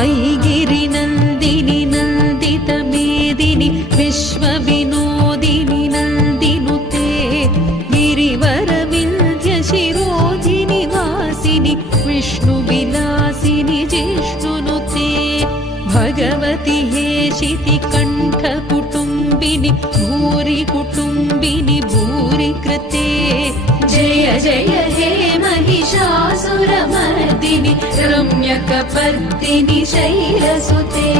ऐगिरिनन्दिनि नन्दितमेदिनि विश्वविनोदिनि नन्दिनुते गिरिवरविन्ध्यशिरोधिनि वासिनि विष्णुविलासिनि जिष्णुनुते भगवति हेशिति कण्ठकुटुम्बिनि भूरि कुटुम्बिनि भूरि कृते जय जय हे महिषासुरमर्दिनि रम्यकपर्दिनि शैलसुते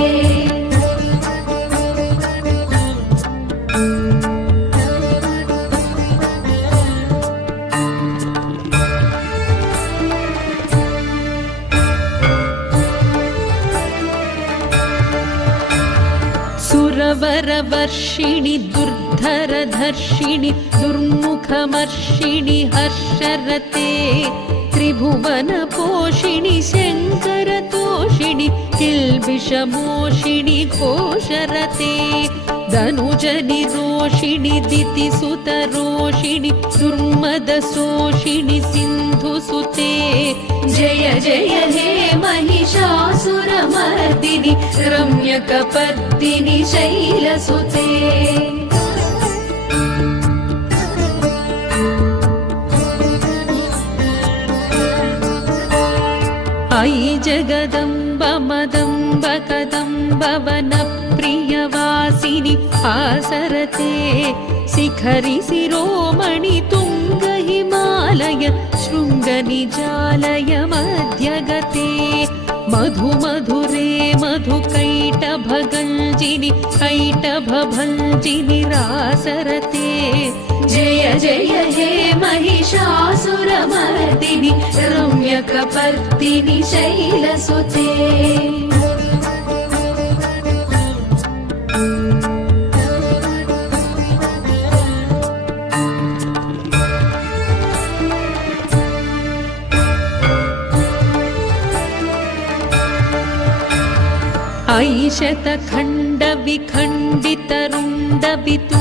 सुरवरवर्षिणि दुर्धरधर्षिणि दुर्मुखमर्षिणि हर्षरते त्रिभुवनपोषिणि शङ्करतोषिणि किल्बिषमोषिणि घोषरते धनुजनिरोषिणि दितिसुतरोषिणि दुर्मदशोषिणि सिन्धुसुते जय जय हे महिषासुरमर्दिनि रम्यकपर्दिनि शैलसुते अयि जगदम्ब मदम्ब कदम्ब वनप्रियवासिनि आसरते शिखरि शिरोमणि तुङ्ग हिमालय शृङ्गनिजालय मध्यगते मधु मधुरे मधुकैटभगञ्जिनि कैटभभञ्जिनि रासरते जय जय हे महिषासुरमर्दिनि रम्यकपर्दिनि शैलसुते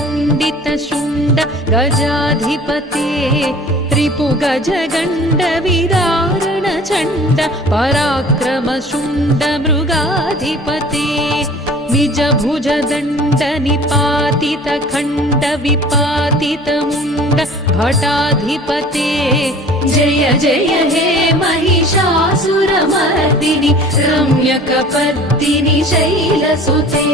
ऐशतखण्डविखण्डितरुण्डवितुण्डितशुण्ड गजाधिपते त्रिपुगजगण्डविदारणचण्ड पराक्रमशुण्ड मृगाधिपते निजभुजदण्डनिपातितखण्डविपातितमुण्ड भटाधिपते जय जय हे महिषासुरमर्दिनि रम्यकपर्दिनि शैलसुते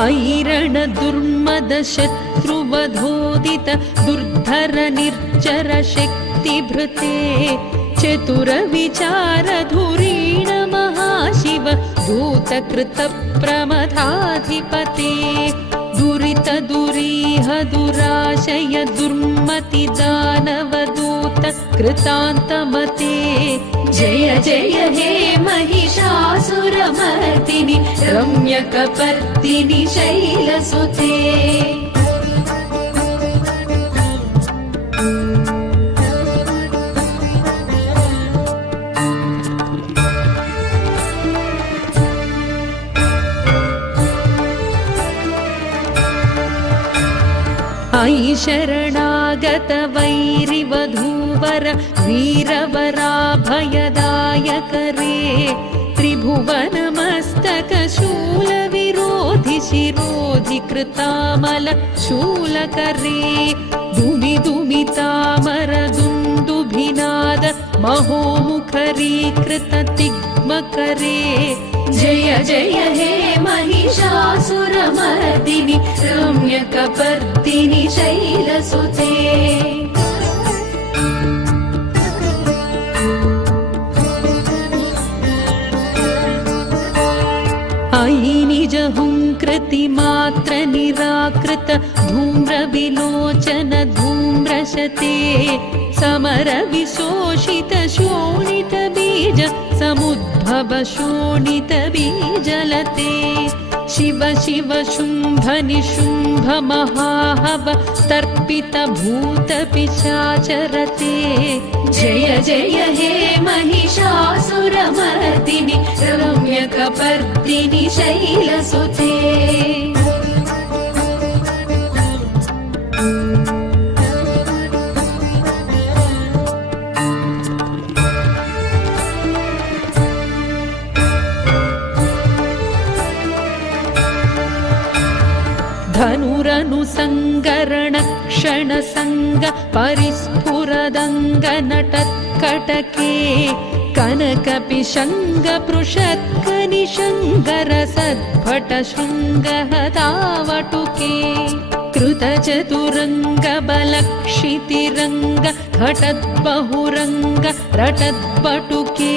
ऐरण दुर्मद शत्रुवधोदित दुर्धर निर्जर शक्तिभृते चतुर विचार धुरीण महाशिव धूतकृत प्रमथाधिपते दुरित दुरीह दुराशय दुर्मति दानवदूत कृतान्तमते जय जय हे महिषासुरमर्दिनि रम्यकपर्दिनि शैलसुते ऐ शरणागत वैरिवधूवर वीरवराभयदायकरे त्रिभुवनमस्तकशूलविरोधि शिरोधि कृतामल शूलकरे दुमि दुमितामर दुन्दुभिनाद महोमुखरीकृत तिग्मकरे जय जय हे महिषासुरमर्दिनि रम्यकपर्दिनि शैलसुते ऐ निजहुङ्कृतिमात्र निराकृत धूम्रविलोचन धूम्रशते समर विशोषित शोणित बीज समुद्भव शोणित बीजलते शिव शिव शुम्भ निशुम्भ महाहव तर्पित भूत पिशाचरते जय जय हे महिषासुरमर्दिनि रम्यकपर्दिनि शैलसुते भूषणसङ्ग परिस्फुरदङ्गनटत्कटके कनकपिशङ्गपृषत्कनिशङ्गरसद्भटशृङ्गहतावटुके कृतचतुरङ्गबलक्षितिरङ्ग घटद्बहुरङ्ग रटद्बटुके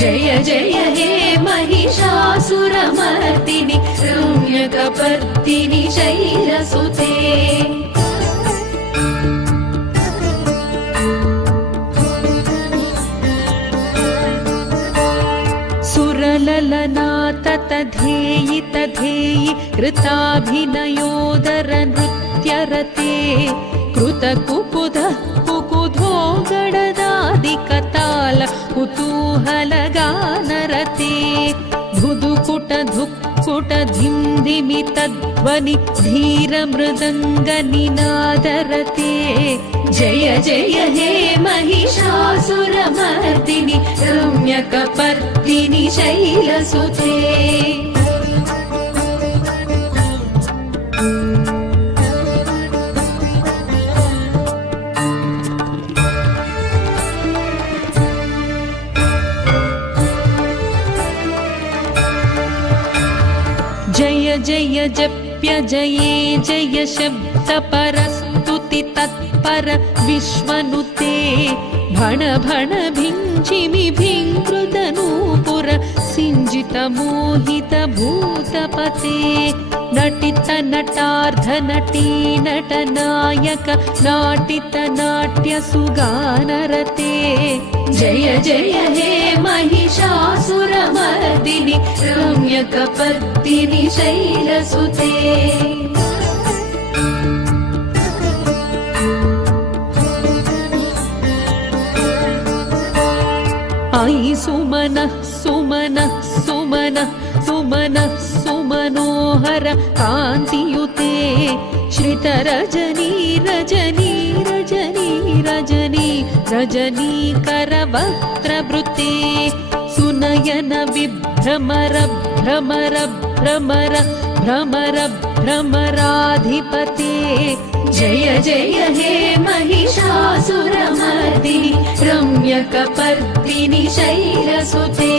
जय जय हे महिषासुरमर्दिनि रम्यकपर्दिनि शैलसुते सुरललनाततधेयि तधेयि कृताभिनयोदरनृत्यरते कृतकुकुधः कुकुधो गडदादिकताल कुतूहलगानरते धुधुकुटधुक्कुटधिंधिमितध्वनि धीरमृदङ्गनिनादरते जय जय हे महिषासुरमर्दिनि रम्यकपर्दिनि शैलसुते जय जय जप्य जये जय शब्द परस्तुति तत्पर विश्वनुते भण भण भिञ्जिमि भिङ्कृतनूपुर सिञ्जित मोहित भूतपते नटित नटार्ध नटी नटनायक नाटित नाट्य सुगानरते जय जय हे महिषासुरमर्दिनि रम्यकपर्दिनि शैलसुते अयि सुमनः सुमनः सुमनः सुमनः सुमनोहर कान्तियुते श्रितरजनी रजनी रजनी रजनी रजनीकरवक्त्रवृते सुनयन विभ्रमर भ्रमर भ्रमर भ्रमर भ्रमराधिपते जय जय हे महिषासुरमर्दिनि रम्यकपर्दिनि शैलसुते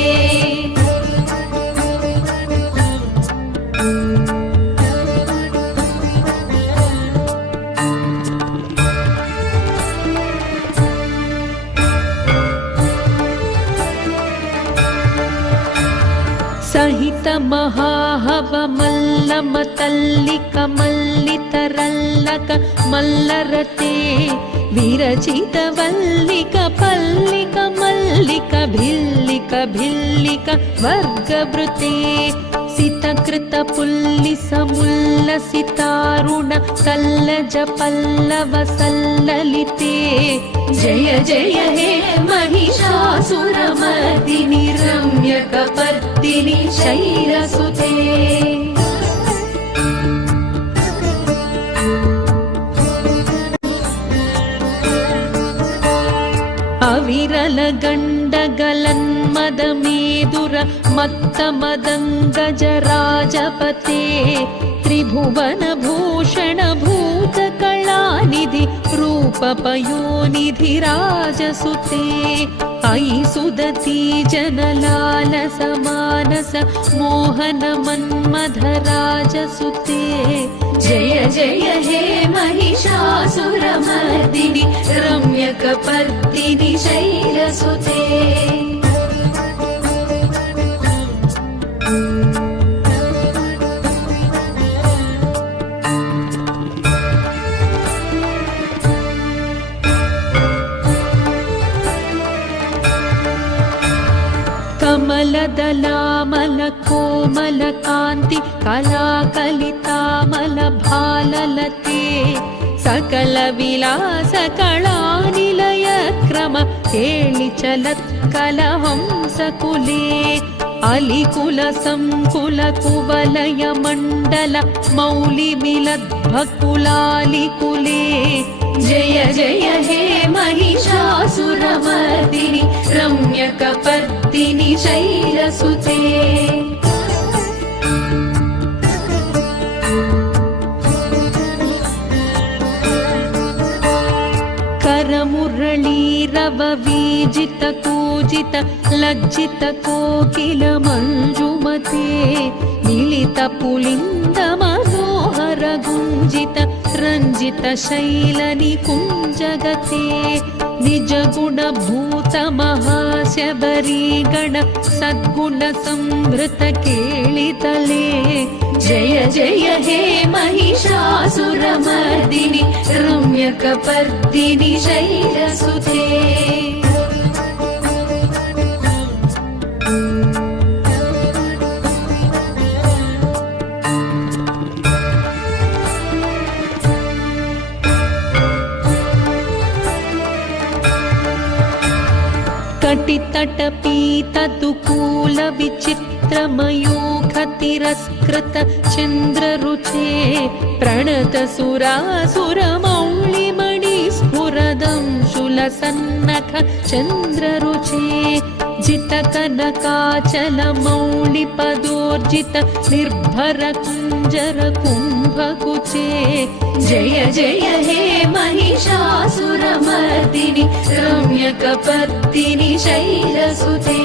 सहित महाहवमल्लमतल्लिक मल्लितरल्लक मल्लरते विरचित वल्लिक पल्लिक मल्लिक भिल्लिक भिल्लिक वर्गवृते सितकृत पुल्लिसमुल्लसितारुण सल्लज पल्लव सल्ललिते जय जय हे महिषासुरमर्दिनि रम्यकपर्दिनि शैलसुते अविरल गण्डगलन्मदमेदुर मत्तमदङ्गजराजपते त्रिभुवन भूषण भूतकलानिधि रूपपयोनिधि राजसुते अयि सुदती जनलालस मानस मोहन मन्मथराजसुते जय जय हे महिषासुरमर्दिनि रम्यकपर्दिनि शैलसुते कमलदलामल कोमल कान्ति कलाकलितामल भाललते सकल विलास कलानिलय क्रम केलिचलत्कल हंसकुले अलिकुल संकुल कुवलय मण्डल मौलिमिलद्भकुलालिकुले जय जय हे महिषासुरमर्दिनि रम्यकपर्दिनि शैलसुते भैरव वीजित कूजित लज्जित कोकिल मंजुमते मिलित पुलिंद मनोहर गुंजित रंजित शैल निकुंजगते निज गुण भूत महाशबरी गण सद्गुण संभृत केळितले जय जय हे महिषासुरमर्दिनि रम्यकपर्दिनि शैलसुते कटितटपीतदुकूल विचित्रमयूखतिरस्कृत चन्द्ररुचे प्रणत सुरासुरमौलिमणि स्फुरदं शूलसन्नख चन्द्ररुचे जित कनकाचल मौलिपदोर्जित निर्भर कुञ्जर कुम्भकुचे जय जय हे महिषासुरमर्दिनि रम्यकपर्दिनि शैलसुते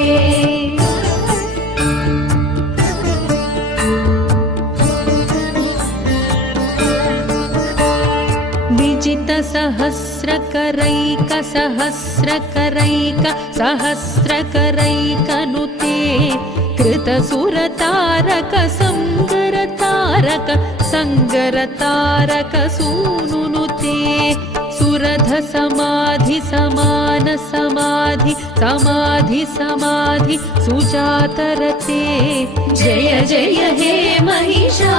विजित सहस्रकरैक सहस्रकरैक सहस्रकरैकनुते कृत सुरतारक संगरतारक संगरतारक सूनुनुते सुरध समाधि समान समाधि समाधि समाधि सुजातरते जय जय हे महिषासुरमर्दिनि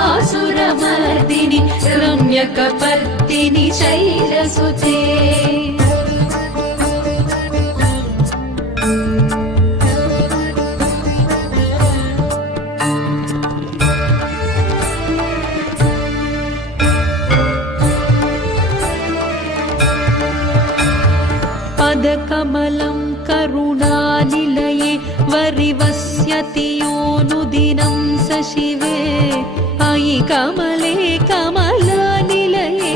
रम्यकपर्दिनि शैलसुते पदकमलं करुणानिलये वरिवस्यति योऽनुदिनं स शिवे अयि कमले कमलानिलये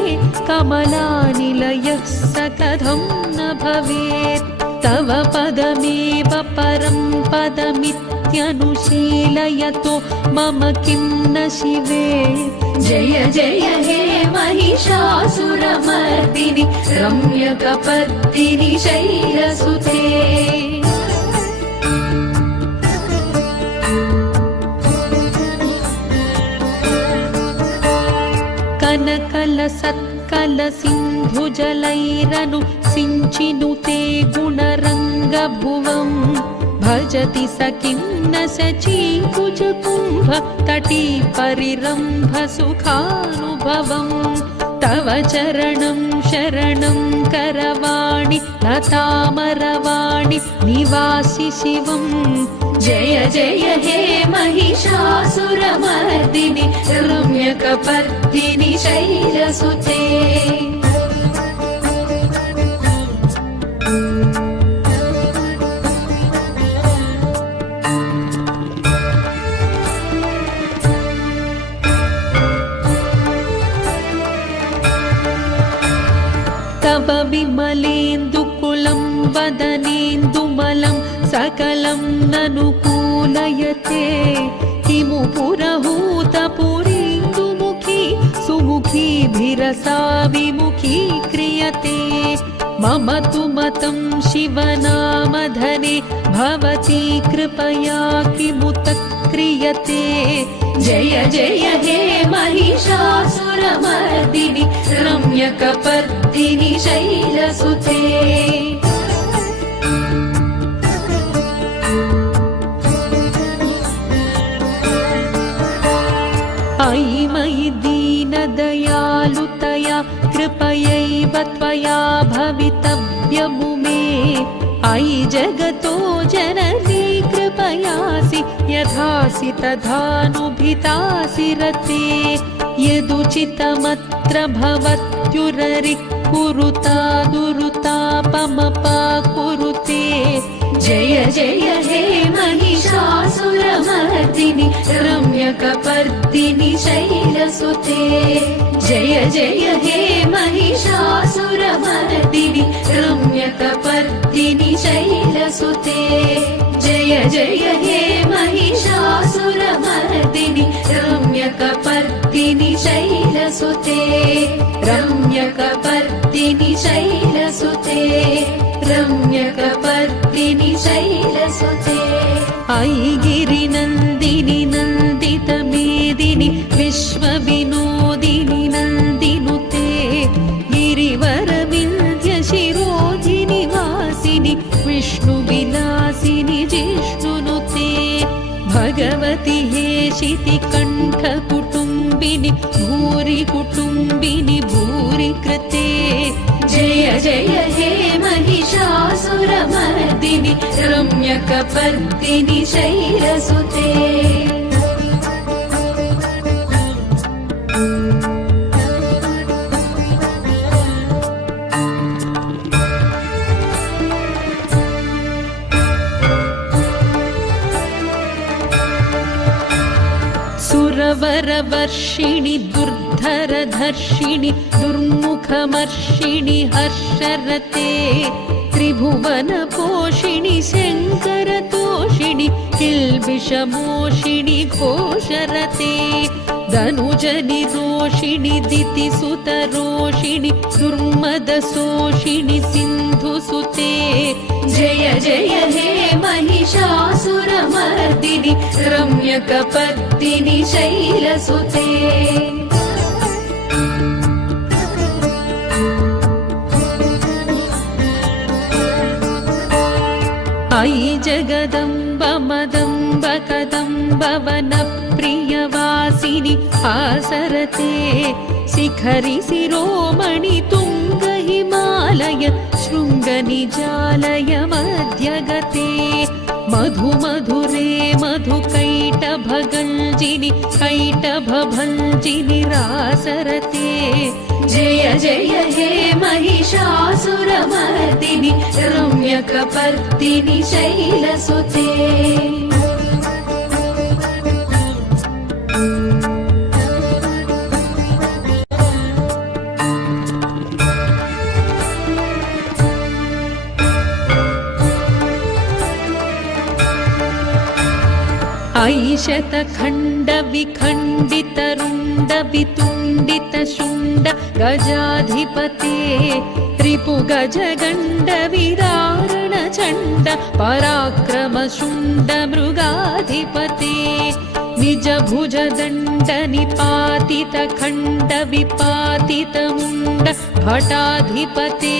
कमलानिलयः स कथं न भवेत् तव पदमेव परं पदमित्यनुशीलयतो मम किं न शिवे जय जय हे महिषासुरमर्दिनि रम्यकपर्दिनि शैलसुते कनकलसत्कलसिन्धुजलैरनु सिञ्चिनुते गुणरङ्गभुवम् भजति स किं न शचीकुजकुम्भ तटी परिरम्भ सुखानुभवम् तव चरणं शरणं करवाणि लतामरवाणि निवासि शिवम् जय जय हे महिषासुरमर्दिनि रम्यकपर्दिनि शैलसुते तव विमलेन्दुकुलं वदनेन्दुमलं सकलं ननुकूलयते किमु पुरहूतपुरीन्दुमुखी सुमुखीभिरसा विमुखी क्रियते मम तु मतं शिवनामधने भवती कृपया किमुत क्रियते जय जय हे महिषासुरमर्दिनि रम्यकपर्दिनि शैलसुते अयि मयि दीनदयालुतया कृपयैव त्वया भवितव्यमुमे अयि जगतो जननी कृपयासि यथासि तथानुभितासि रते यदुचितमत्र भवत्युररिः कुरुता दुरुतापमपाकुरुते जय जय हे महिषासुरमर्दिनि रम्यकपर्दिनि शैलसुते जय जय हे महिषासुरमर्दिनि रम्यकपर्दिनि शैलसुते जय जय हे महिषासुरमर्दिनि रम्यकपर्दिनि शैलसुते रम्यकपर्दिनि शैलसुते रम्यकपर्दिनि शैलसुते ऐगिरिनन्दिनि नन्दितमेदिनि विश्वविनोदिनि नन्दिनुते गिरिवरविन्ध्यशिरोधिनि वासिनि विष्णुविलासिनि जिष्णुनुते भगवति हेशिति कण्ठकुटुम्बिनि भूरि कुटुम्बिनि भूरि कृते जय जय हे महिषासुरमर्दिनि रम्यकपर्दिनि शैलसुते सुरवरवर्षिणि दुर्धरधर्षिणि दुर्मुखमर्षिणि हर्षरते त्रिभुवनपोषिणि शङ्करतोषिणि किल्बिषमोषिणि घोषरते धनुजनिरोषिणि दितिसुतरोषिणि दुर्मदशोषिणि सिन्धुसुते जय जय हे महिषासुरमर्दिनि रम्यकपर्दिनि शैलसुते अयि जगदम्ब मदम्ब कदम्ब वनप्रियवासिनि आसरते शिखरि शिरोमणि तुङ्ग हिमालय शृङ्गनिजालय मध्यगते मधु मधुरे मधुकैटभगञ्जिनि कैटभभञ्जिनि रासरते जय जय हे महिषासुरमर्दिनि रम्यकपर्दिनि शैलसुते ऐशतखण्डविखण्डितरुण्डवितुण्डितशुण्ड गजाधिपते त्रिपुगजगण्डविदारणचण्ड पराक्रमशुण्ड मृगाधिपते निजभुजदण्डनिपातितखण्डविपातितमुण्ड भटाधिपते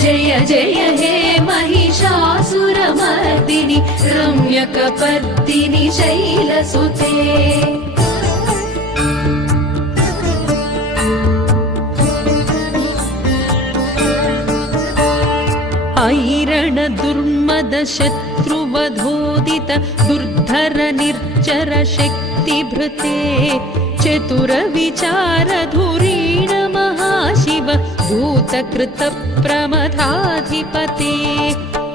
जय जय हे महिषासुरमर्दिनि रम्यकपर्दिनि शैलसुते ऐरण दुर्मद शत्रुवधोदित दुर्धर निर्जर शक्तिभृते चतुर विचार धुरीण महाशिव दूतकृत प्रमथाधिपते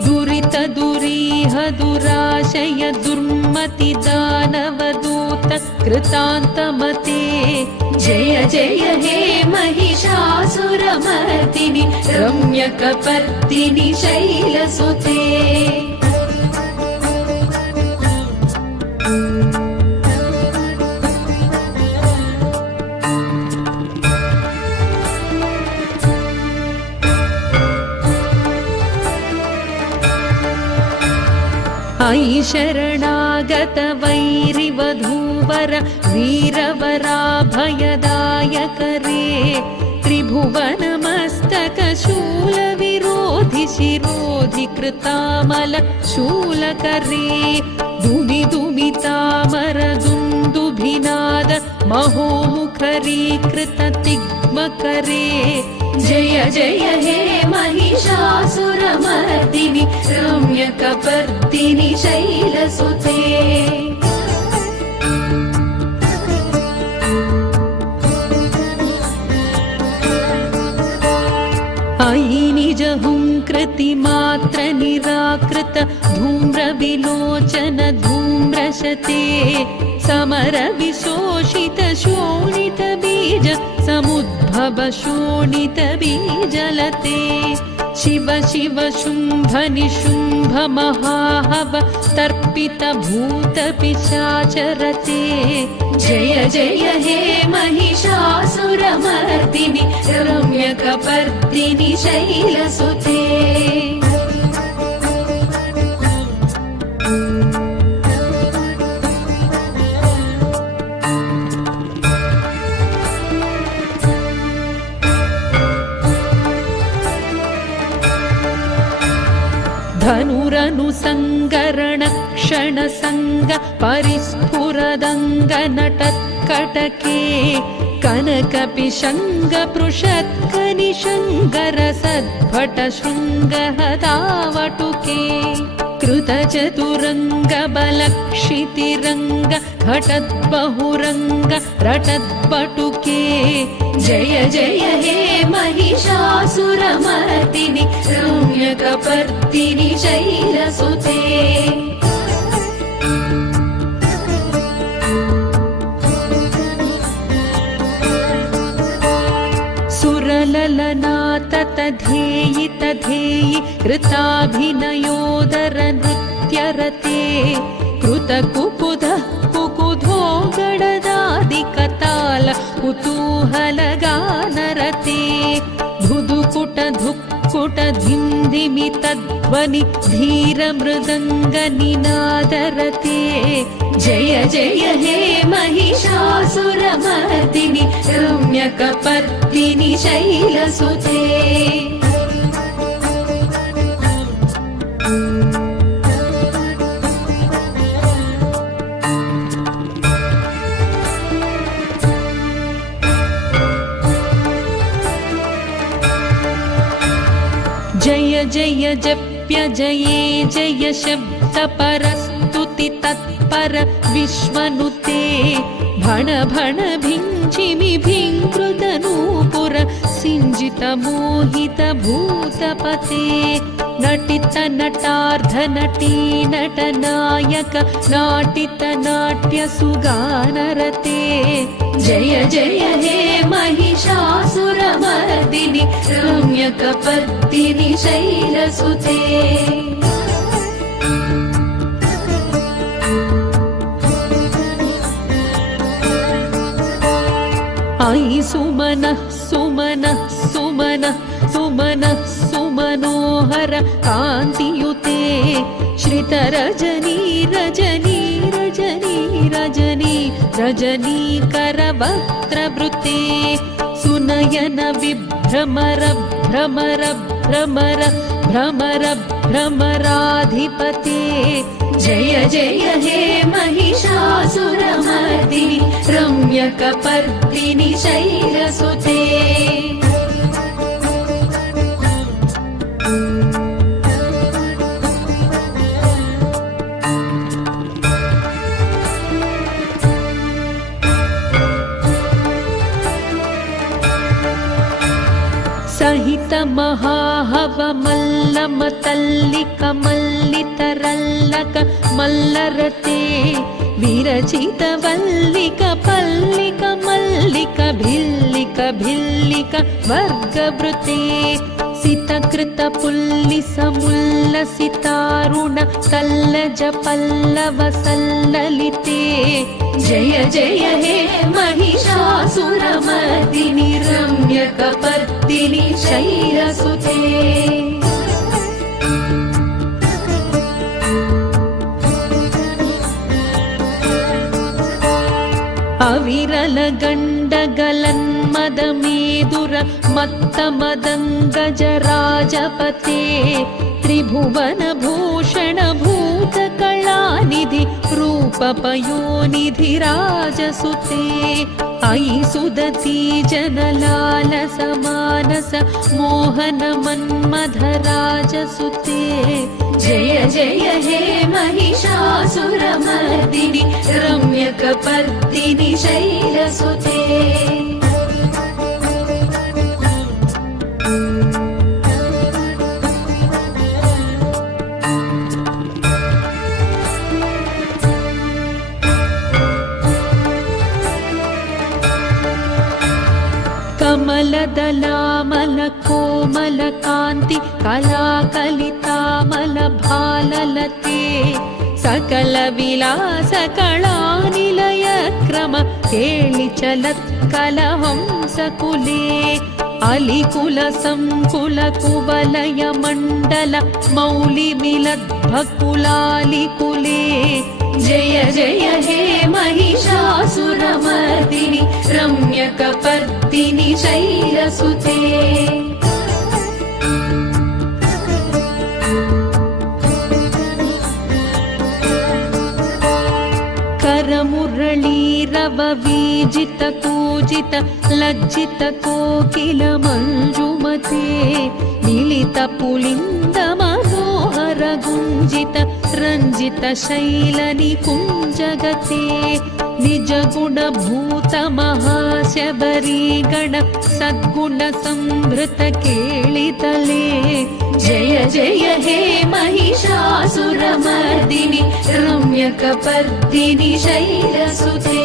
दुरित दुरीह दुराशय दुर्मति दानवदूत कृतान्तमते जय जय हे महिषासुरमर्दिनि रम्यकपर्दिनि शैलसुते ऐ शरणागत वैरिवधूवर वीरवराभयदायकरे त्रिभुवनमस्तक शूलविरोधि शिरोधि कृतामल शूलकरे दुमि दुमितामर दुन्दुभिनाद महोमुखरीकृत तिग्मकरे जय जय हे महिषासुरमर्दिनि रम्यकपर्दिनि शैलसुते ऐ निजहुङ्कृत मूर्तिमात्र निराकृत धूम्रविलोचन धूम्रशते समर विशोषित शोणित बीज समुद्भव शोणित बीजलते शिव शिव शुम्भ निशुम्भ महाहव तर्पित भूत पिशाचरते जय जय हे महिषासुरमर्दिनि रम्यकपर्दिनि शैलसुते धनुरनुसङ्गरण क्षणसङ्ग परिस्फुरदङ्ग नटत्कटके कनकपिशङ्ग पृषत्कनिशङ्ग रसद्भट शृङ्गहदावटुके कृतचतुरङ्ग बलक्षितिरङ्ग घटद्बहुरङ्ग रटद्बटुके जय जय हे महिषासुरमर्दिनि रम्यकपर्दिनि शैलसुते सुरललनाततधेयि तधेयि कृताभिनयोदर नृत्यरते कृतकुकुधः कुकुधो गडदादिकताल कुतूहलगानरते धुधुकुट धुक्कुट धिंधिमि तध्वनि धीरमृदङ्गनिनादरते जय जय हे महिषासुरमर्दिनि रम्यकपर्दिनि शैलसुते जय जय जप्य जये जय शब्द परस्तुति तत्पर विश्वनुते भण भण भिञ्जिमि भिङ्कृतनूपुर सिञ्जित मोहित भूतपते नटित नटार्ध नटी नटनायक नाटित नाट्य सुगानरते जय जय हे महिषासुरमर्दिनि रम्यकपर्दिनि शैलसुते आई सुमनः सुमनः सुमनः सुमनः सुमनोहर कान्तियुते श्रितरजनी रजनी रजनी रजनी रजनीकरवक्त्रवृते सुनयन विभ्रमर भ्रमर भ्रमर भ्रमर भ्रमराधिपते जय जय हे महिषासुरमर्दिनि रम्यकपर्दिनि शैलसुते सहित महाहव मल्लम तल्लिक मल्लितरल्लक मल्लरते विरचित वल्लिक पल्लिक मल्लिक भिल्लिक भिल्लिक वर्गवृते सितकृत पुल्लिस मुल्लसितारुण तल्लज पल्लव सल्ललिते जय जय हे महिषासुरमर्दिनि रम्यकपर्दिनि शैलसुते अविरल गण्डगलन्मदमेदुर मत्तमदङ्गजराजपते त्रिभुवन भूषण भूतकलानिधि रूपपयोनिधि राजसुते अयि सुदती जनलालस मानस मोहन मन्मथ राजसुते जय जय हे महिषासुरमर्दिनि रम्यकपर्दिनि शैलसुते कदलामल कोमल कान्ति कलाकलितामल भाललते सकल विलास कलानिलय क्रम केळि चलत्कलहंसकुले अलिकुल संकुल कुवलय मण्डल मौलिमिलद्भकुलालिकुले जय जय हे महिषासुरमर्दिनि रम्यकपर्दिनि शैलसुते करमुरळीरव वीजित कूजित लज्जित कोकिल मंजुमते मिलित पुलिंद मनोहर गुंजित रंजित शैल निकुंजगते निज गुण भूत महाशबरी गण सद्गुण संभृत केळितले जय जय हे महिषासुरमर्दिनि रम्यकपर्दिनि शैलसुते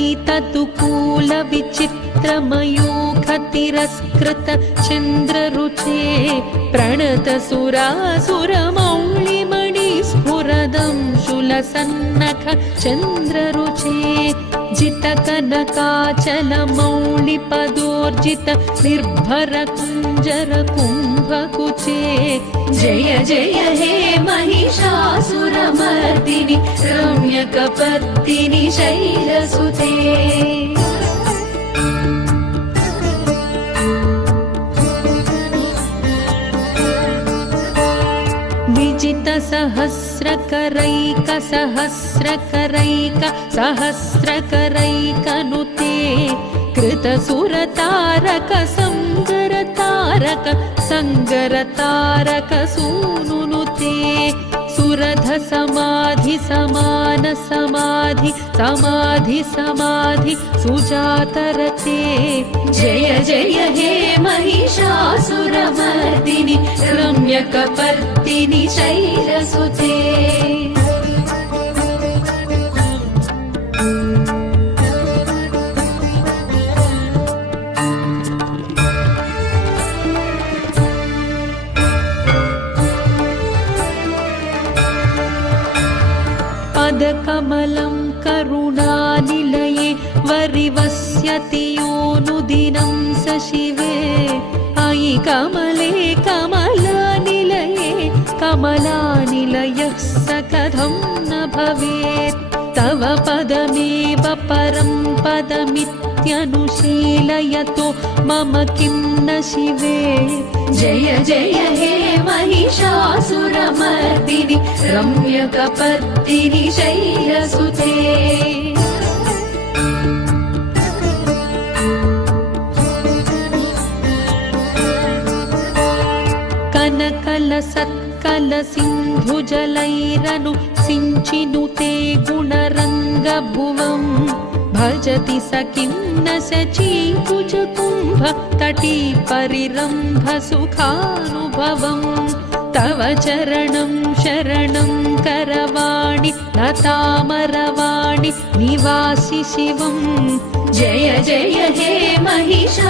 कटितटपीततुकूल विचित्रमयूख तिरस्कृत चन्द्ररुचे प्रणत सुरासुरमौलिमणि स्फुरदं शूलसन्नख चन्द्ररुचे जित कनकाचल मौलिपदोर्जित निर्भर कुञ्जर कुम्भकुचे जय जय हे महिषासुरमर्दिनि रम्यकपर्दिनि शैलसुते विजित सहस्रकरैक सहस्रकरैक सहस्रकरैकनुते कृत सुरतारक संगरतारक संगरतारक सूनुनुते सुरध समाधि समान समाधि समाधि समाधि सुजातरते जय जय हे महिषासुरमर्दिनि रम्यकपर्दिनि शैलसुते पदकमलं करुणानिलये वरिवस्यति योऽनुदिनं स शिवे अयि कमले कमलानिलये कमलानिलयः स कथं न भवेत् तव पदमेव परं पदमित्यनुशीलयतो मम किं न शिवे जय जय हे महिषासुरमर्दिनि रम्यकपर्दिनि शैलसुते कनकल सत्कल सिन्धुजलैरनु सिञ्चिनुते गुणरङ्गभुवम् भजति स किं न शचीकुजकुम्भ तटी परिरम्भ सुखानुभवम् तव चरणं शरणं करवाणि लतामरवाणि निवासि शिवम् जय जय हे महिषासुरमर्दिनि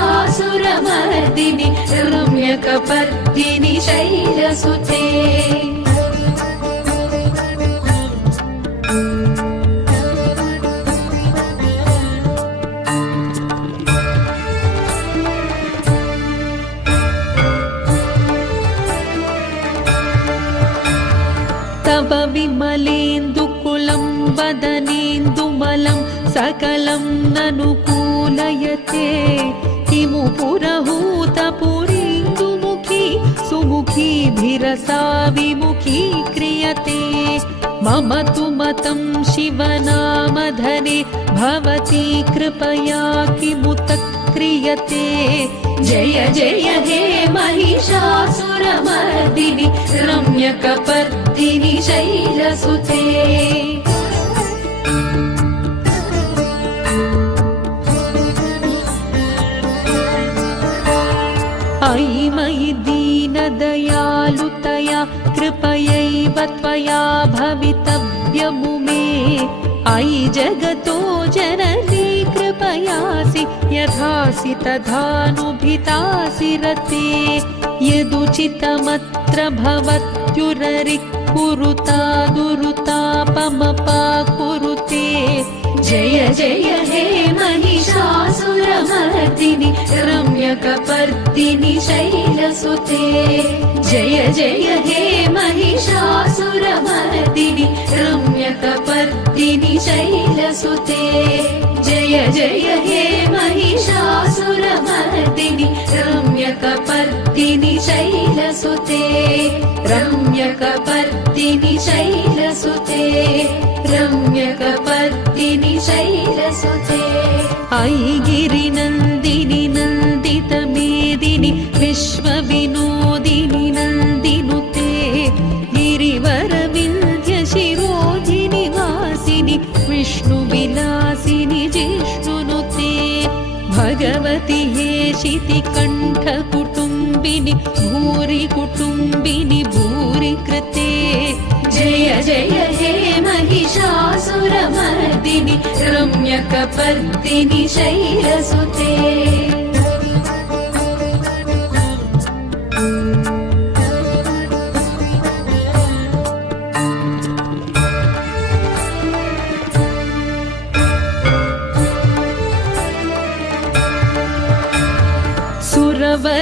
रम्यकपर्दिनि शैलसुते तव विमलेन्दुकुलं वदनेन्दुमलं सकलं ननुकूलयते किमु पुरहूतपुरीन्दुमुखी सुमुखीभिरसा विमुखी क्रियते मम तु मतं शिवनामधने भवती कृपया किमुत क्रियते जय जय हे महिषासुरमर्दिनि रम्यकपर्दिनि शैलसुते दयालुतया कृपयैव त्वया भवितव्यमुमे अयि जगतो जननी कृपयासि यथासि तथानुभितासि रते यदुचितमत्र भवत्युररिः कुरुता दुरुतापमपाकुरुते जय जय हे महिषासुरमर्दिनि रम्यकपर्दिनि शैलसुते जय जय हे महिषासुरमर्दिनि रम्यकपर्दिनि शैलसुते जय जय हे महिषासुरमर्दिनि रम्यकपर्दिनि शैलसुते रम्यकपर्दिनि शैलसुते रम्यकपर्दिनि शैलसुते अयि गिरिनन्दिनि नन्दितमेदिनि विश्वविनोदिनि नन्दिनुते गिरिवरविन्द्यशिरोधिनि वासिनि विष्णुविलासिनि जिष्णुनुते भगवति हेशितिकण्ठकुटुम्बिनि भूरि कुटुम्बिनि भूरि कृते जय जय हे महिषासुरमर्दिनि रम्यकपर्दिनि शैलसुते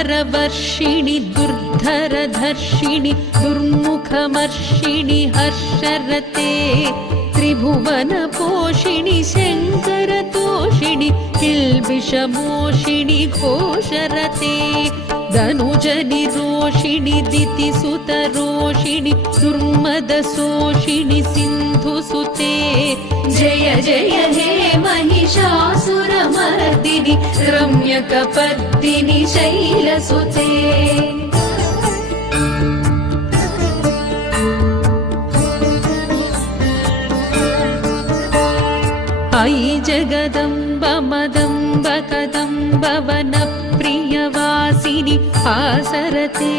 सुरवरवर्षिणि दुर्धरधर्षिणि दुर्मुखमर्षिणि हर्षरते त्रिभुवनपोषिणि शङ्करतोषिणि किल्बिषमोषिणि घोषरते धनुजनिरोषिणि दितिसुतरोषिणि दुर्मदशोषिणि सिन्धुसुते जय जय हे महिषासुरमर्दिनि रम्यकपर्दिनि शैलसुते अयि जगदम्ब मदम्ब कदम्ब वनप्रियवासिनि आसरते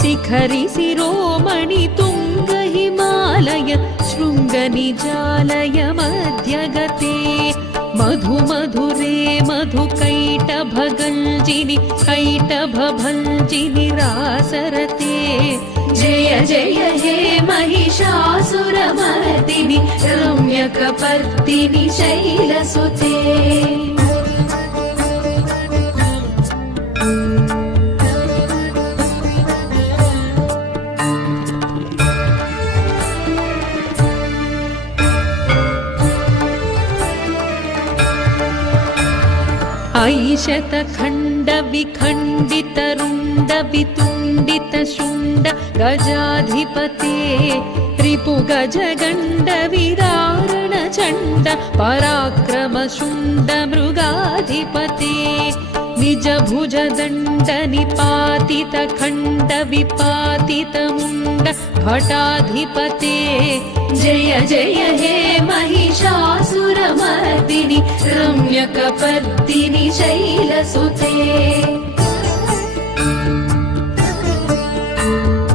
शिखरि शिरोमणि तुङ्ग हिमालय शृङ्गनिजालय मध्यगते मधु मधुरे मधुकैटभगञ्जिनि कैटभभञ्जिनि रासरते जय जय हे महिषासुरमर्दिनि रम्यकपर्दिनि शैलसुते ऐशतखण्डविखण्डितरुण्डवितुण्डितशुण्ड गजाधिपते रिपुगजगण्डविदारणचण्ड पराक्रमशुण्ड मृगाधिपते निजभुजदण्डनिपातितखण्डविपातितमुण्ड घटाधिपते जय जय हे महिषासुरमर्दिनि रम्यकपर्दिनि शैलसुते